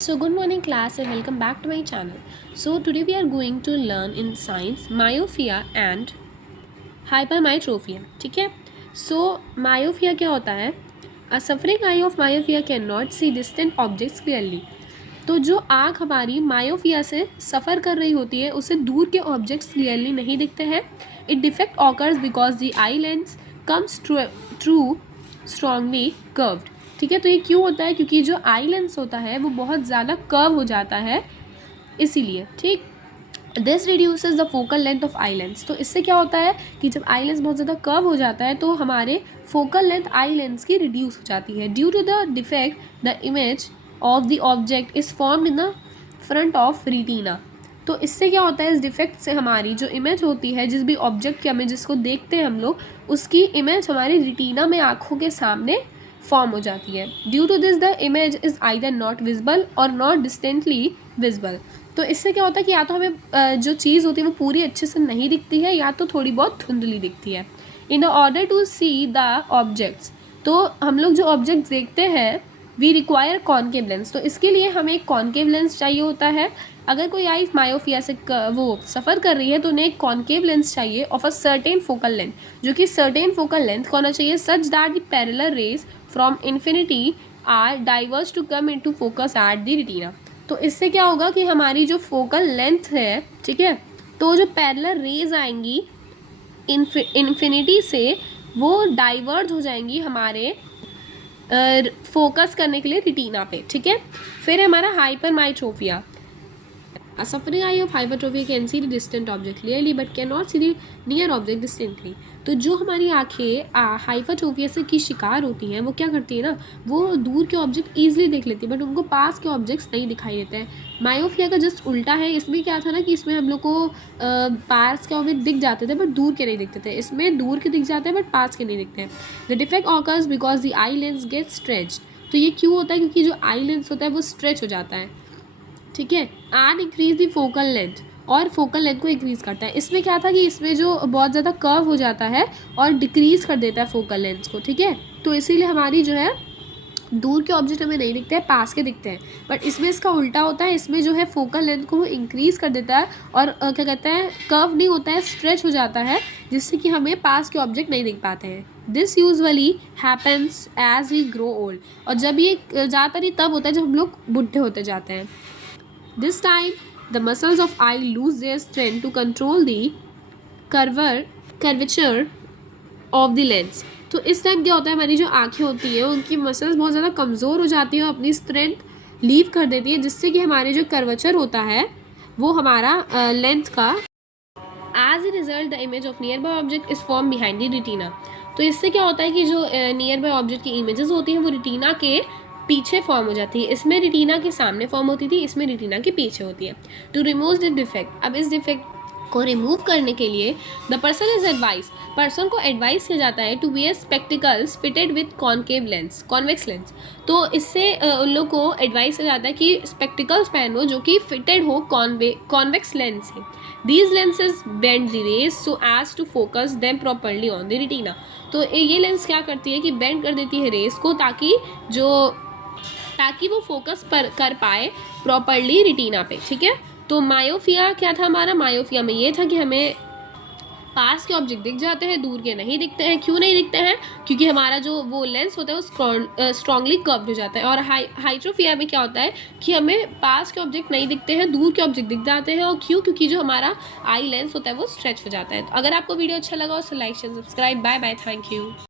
So good morning class and welcome back to my channel. So today we are going to learn in science myopia and hypermetropia. ठीक है. So myopia क्या होता है? A suffering eye of myopia cannot see distant objects clearly. तो जो आँख हमारी मायोफिया से सफ़र कर रही होती है उसे दूर के ऑब्जेक्ट्स क्लियरली नहीं दिखते हैं. It defect occurs because the eye lens comes true strongly curved. ठीक है, तो ये क्यों होता है? क्योंकि जो आई लेंस होता है वो बहुत ज़्यादा कर्व हो जाता है, इसीलिए. ठीक, this reduces the focal length of eye lens. तो इससे क्या होता है कि जब आई लेंस बहुत ज़्यादा कर्व हो जाता है तो हमारे फोकल लेंथ आई लेंस की रिड्यूस हो जाती है. Due to the defect the image of the object is formed in the front of retina. तो इससे क्या होता है, इस डिफेक्ट से हमारी जो इमेज होती है, जिस भी ऑब्जेक्ट की हमें जिसको देखते हैं हम लोग, उसकी इमेज हमारी रिटीना में आँखों के सामने फॉर्म हो जाती है. Due to this the image is either not visible और नॉट डिस्टेंटली विजिबल. तो इससे क्या होता है कि या तो हमें जो चीज़ होती है वो पूरी अच्छे से नहीं दिखती है या तो थोड़ी बहुत धुंधली दिखती है. In order to see the objects, तो हम लोग जो ऑब्जेक्ट देखते हैं वी रिक्वायर कॉन्केव लेंस. तो इसके लिए हमें एक कॉन्केव लेंस चाहिए होता है. अगर कोई आई मायोफिया से वो सफ़र कर रही है तो उन्हें एक कॉन्केव लेंस चाहिए of a certain focal length, जो कि सर्टेन फोकल लेंथ होना चाहिए such that the parallel rays from infinity are diverse to come into focus at the retina. तो इससे क्या होगा कि हमारी जो फोकल लेंथ है, ठीक है, तो जो पैरेलल रेज आएंगी इन्फिनिटी से वो डाइवर्ज हो जाएंगी हमारे फोकस करने के लिए रेटिना पे. ठीक है, फिर हमारा hypermetropia. A suffering eye of hypertrophy can see the distant object clearly but cannot see the near object distinctly. तो जो हमारी आँखें हाइपरट्रोफिया से की शिकार होती हैं वो क्या करती है ना, वो दूर के ऑब्जेक्ट ईजिली देख लेती है बट उनको पास के ऑब्जेक्ट्स नहीं दिखाई देते हैं. मायोफिया का जस्ट उल्टा है. इसमें क्या था ना कि इसमें हम लोग को पास के ऑब्जेक्ट दिख जाते थे बट दूर के नहीं दिखते थे. इसमें दूर के दिख जाते हैं बट पास के नहीं दिखते हैं. The defect occurs because the eye lens get stretched. तो ये क्यों होता है? क्योंकि जो आई लेंस होता है वो स्ट्रेच हो जाता है. ठीक है, and increase the focal length, और फोकल लेंथ को इंक्रीज़ करता है. इसमें क्या था कि इसमें जो बहुत ज़्यादा कर्व हो जाता है और डिक्रीज़ कर देता है फोकल लेंथ को. ठीक है, तो इसीलिए हमारी जो है दूर के ऑब्जेक्ट हमें नहीं दिखते हैं, पास के दिखते हैं. बट इसमें इसका उल्टा होता है. इसमें जो है फोकल लेंथ को वो इंक्रीज़ कर देता है और क्या कहते हैं, कर्व नहीं होता है, स्ट्रेच हो जाता है, जिससे कि हमें पास के ऑब्जेक्ट नहीं दिख पाते हैं. This usually happens as we grow old. और जब ये ज़्यादातर ही तब होता है जब हम लोग बुढ़े होते जाते हैं. This time, the muscles of eye lose their strength to control the curvature of the lens. तो इस टाइम क्या होता है, हमारी जो आँखें होती हैं उनकी मसल्स बहुत ज़्यादा कमज़ोर हो जाती हैं और अपनी स्ट्रेंथ लीव कर देती है, जिससे कि हमारे जो कर्वेचर होता है वो हमारा लेंथ का as a result the image of near by object is form behind the retina. तो इससे क्या होता है कि जो नियर बाय ऑब्जेक्ट की इमेजेस होती हैं वो रेटिना के पीछे फॉर्म हो जाती है. इसमें रेटिना के सामने फॉर्म होती थी, इसमें रेटिना के पीछे होती है. टू रिमूव द डिफेक्ट, अब इस डिफेक्ट को रिमूव करने के लिए the person is advice, person को एडवाइस किया जाता है to wear spectacles fitted with concave lens, convex lens. तो इससे उन लोग को एडवाइस किया जाता है कि स्पेक्टिकल्स पहनो जो कि फिटेड हो कॉन्वेक्स लेंस से. These lenses bend the rays so as to focus them properly on the retina. तो ये लेंस क्या करती है कि बेंड कर देती है रेस को ताकि वो फोकस कर पाए प्रॉपरली रेटिना पे. ठीक है, तो मायोफिया क्या था हमारा, मायोफिया में ये था कि हमें पास के ऑब्जेक्ट दिख जाते हैं, दूर के नहीं दिखते हैं. क्यों नहीं दिखते हैं? क्योंकि हमारा जो वो लेंस होता है वो स्ट्रांगली कर्व्ड हो जाता है. और हाइट्रोफिया में क्या होता है कि हमें पास के ऑब्जेक्ट नहीं दिखते हैं, दूर के ऑब्जेक्ट दिख जाते हैं. और क्यों? क्योंकि जो हमारा आई लेंस होता है वो स्ट्रेच हो जाता है. तो अगर आपको वीडियो अच्छा लगा तो like share subscribe. Bye bye, thank you.